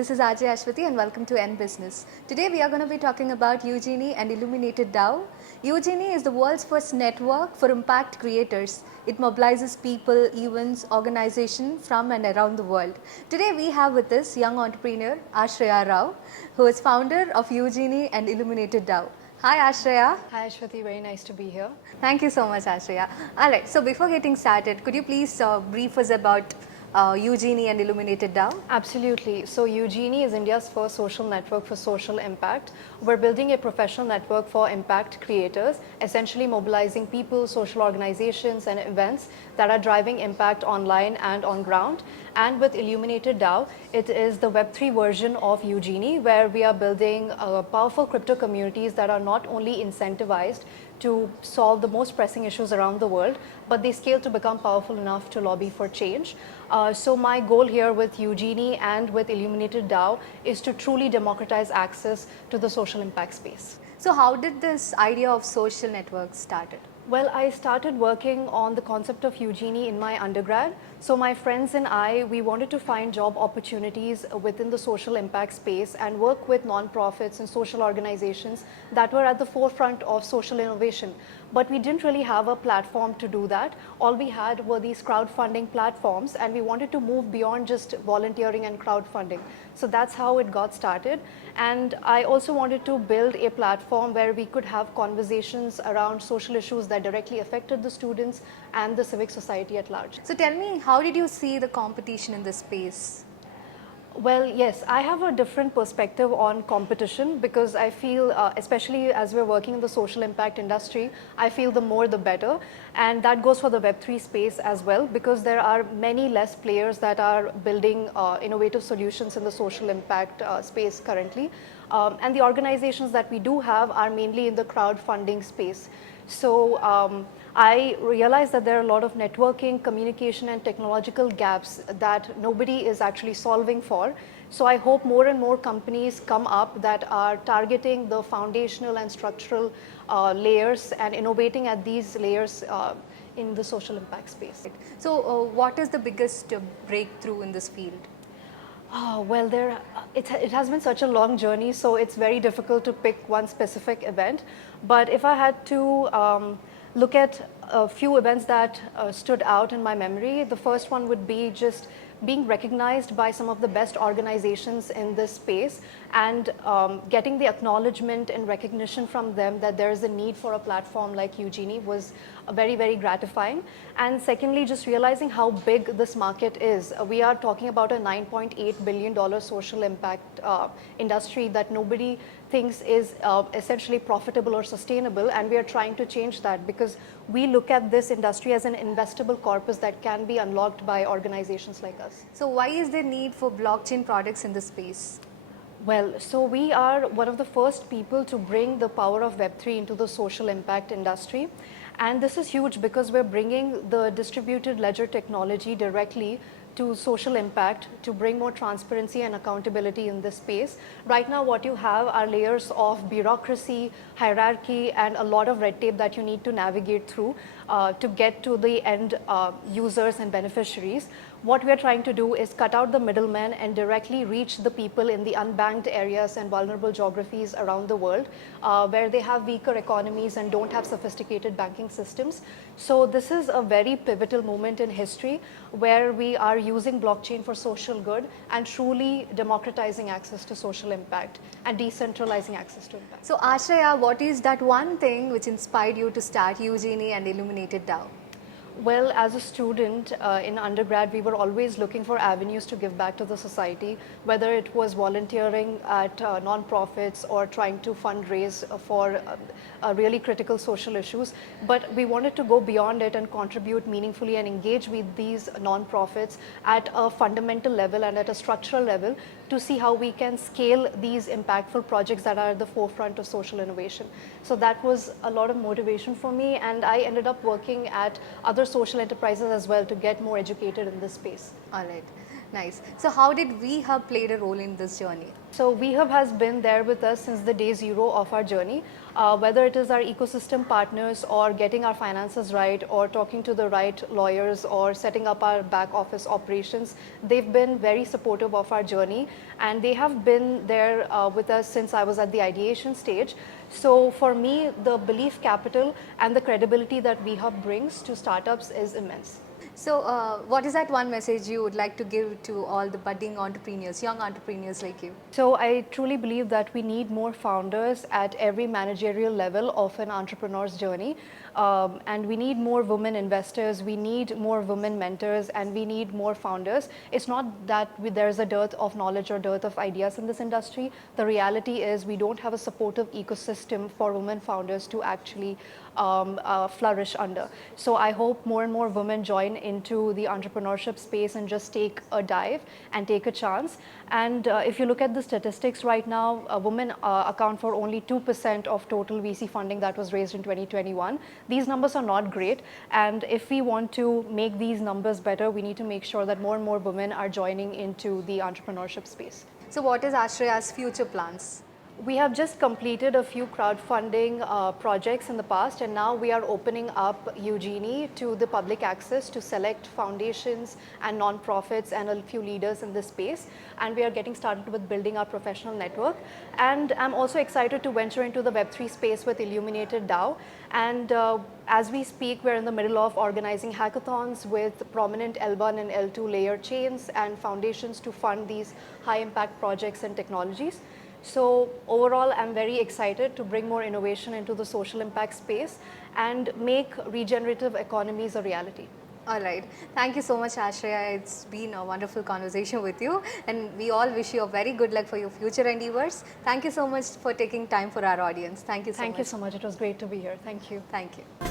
this is Ajay Ashwati and welcome to N Business. Today we are going to be talking about Eugenie and Illuminated DAO. Eugenie is the world's first network for impact creators. It mobilizes people, events, organizations from and around the world. Today we have with us young entrepreneur Ashreya Rao, who is founder of Eugenie and Illuminated DAO. Hi Ashreya. Hi Ashwati, very nice to be here. Thank you so much Ashreya. Alright, so before getting started, could you please brief us about Eugenie and Illuminated DAO? Absolutely. So Eugenie is India's first social network for social impact. We're building a professional network for impact creators, essentially mobilizing people, social organizations and events that are driving impact online and on ground. And with Illuminated DAO, it is the Web3 version of Eugenie, where we are building powerful crypto communities that are not only incentivized to solve the most pressing issues around the world, but they scale to become powerful enough to lobby for change. So my goal here with Eugenie and with Illuminated DAO is to truly democratize access to the social impact space. So how did this idea of social networks started? Well, I started working on the concept of Eugenie in my undergrad. So my friends and I, we wanted to find job opportunities within the social impact space and work with nonprofits and social organizations that were at the forefront of social innovation. But we didn't really have a platform to do that. All we had were these crowdfunding platforms, and we wanted to move beyond just volunteering and crowdfunding. So that's how it got started. And I also wanted to build a platform where we could have conversations around social issues that directly affected the students and the civic society at large. So tell me, how did you see the competition in this space? Well, yes, I have a different perspective on competition because I feel, especially as we're working in the social impact industry, I feel the more the better. And that goes for the Web3 space as well, because there are many less players that are building innovative solutions in the social impact space currently. And the organizations that we do have are mainly in the crowdfunding space. So I realized that there are a lot of networking, communication and technological gaps that nobody is actually solving for. So I hope more and more companies come up that are targeting the foundational and structural layers and innovating at these layers in the social impact space. So what is the biggest breakthrough in this field? Oh, well, it has been such a long journey, so it's very difficult to pick one specific event. But if I had to look at a few events that stood out in my memory, the first one would be just being recognized by some of the best organizations in this space and getting the acknowledgement and recognition from them that there is a need for a platform like Eugenie was very, very gratifying. And secondly, just realizing how big this market is. We are talking about a $9.8 billion social impact industry that nobody thinks is essentially profitable or sustainable, and we are trying to change that because we look at this industry as an investable corpus that can be unlocked by organizations like us. So why is there need for blockchain products in this space? Well, so we are one of the first people to bring the power of Web3 into the social impact industry. And this is huge because we're bringing the distributed ledger technology directly to social impact to bring more transparency and accountability in this space. Right now, what you have are layers of bureaucracy, hierarchy, and a lot of red tape that you need to navigate through to get to the end users and beneficiaries. What we're trying to do is cut out the middlemen and directly reach the people in the unbanked areas and vulnerable geographies around the world where they have weaker economies and don't have sophisticated banking systems. So this is a very pivotal moment in history where we are using blockchain for social good and truly democratizing access to social impact and decentralizing access to impact. So Ashreya, what is that one thing which inspired you to start Eugenie and Illuminated DAO? Well, as a student in undergrad, we were always looking for avenues to give back to the society, whether it was volunteering at nonprofits or trying to fundraise for really critical social issues. But we wanted to go beyond it and contribute meaningfully and engage with these nonprofits at a fundamental level and at a structural level to see how we can scale these impactful projects that are at the forefront of social innovation. So that was a lot of motivation for me, and I ended up working at other social enterprises as well to get more educated in this space. All right. Nice. So how did we have played a role in this journey? So WeHub has been there with us since the day zero of our journey, whether it is our ecosystem partners or getting our finances right or talking to the right lawyers or setting up our back office operations. They've been very supportive of our journey, and they have been there with us since I was at the ideation stage. So for me, the belief capital and the credibility that WeHub brings to startups is immense. So, what is that one message you would like to give to all the budding entrepreneurs, young entrepreneurs like you? So I truly believe that we need more founders at every managerial level of an entrepreneur's journey. And we need more women investors, we need more women mentors, and we need more founders. It's not that there's a dearth of knowledge or dearth of ideas in this industry. The reality is we don't have a supportive ecosystem for women founders to actually flourish under. So I hope more and more women join into the entrepreneurship space and just take a dive and take a chance. And if you look at the statistics right now, women account for only 2% of total VC funding that was raised in 2021. These numbers are not great, and if we want to make these numbers better, we need to make sure that more and more women are joining into the entrepreneurship space. So, what is Ashraya's future plans? We have just completed a few crowdfunding projects in the past, and now we are opening up Eugenie to the public access to select foundations and non-profits and a few leaders in this space. And we are getting started with building our professional network. And I'm also excited to venture into the Web3 space with Illuminated DAO. And as we speak, we're in the middle of organizing hackathons with prominent L1 and L2 layer chains and foundations to fund these high impact projects and technologies. So overall, I'm very excited to bring more innovation into the social impact space and make regenerative economies a reality. All right. Thank you so much, Ashraya. It's been a wonderful conversation with you, and we all wish you a very good luck for your future endeavors. Thank you so much for taking time for our audience. Thank you so much. Thank you so much. It was great to be here. Thank you. Thank you.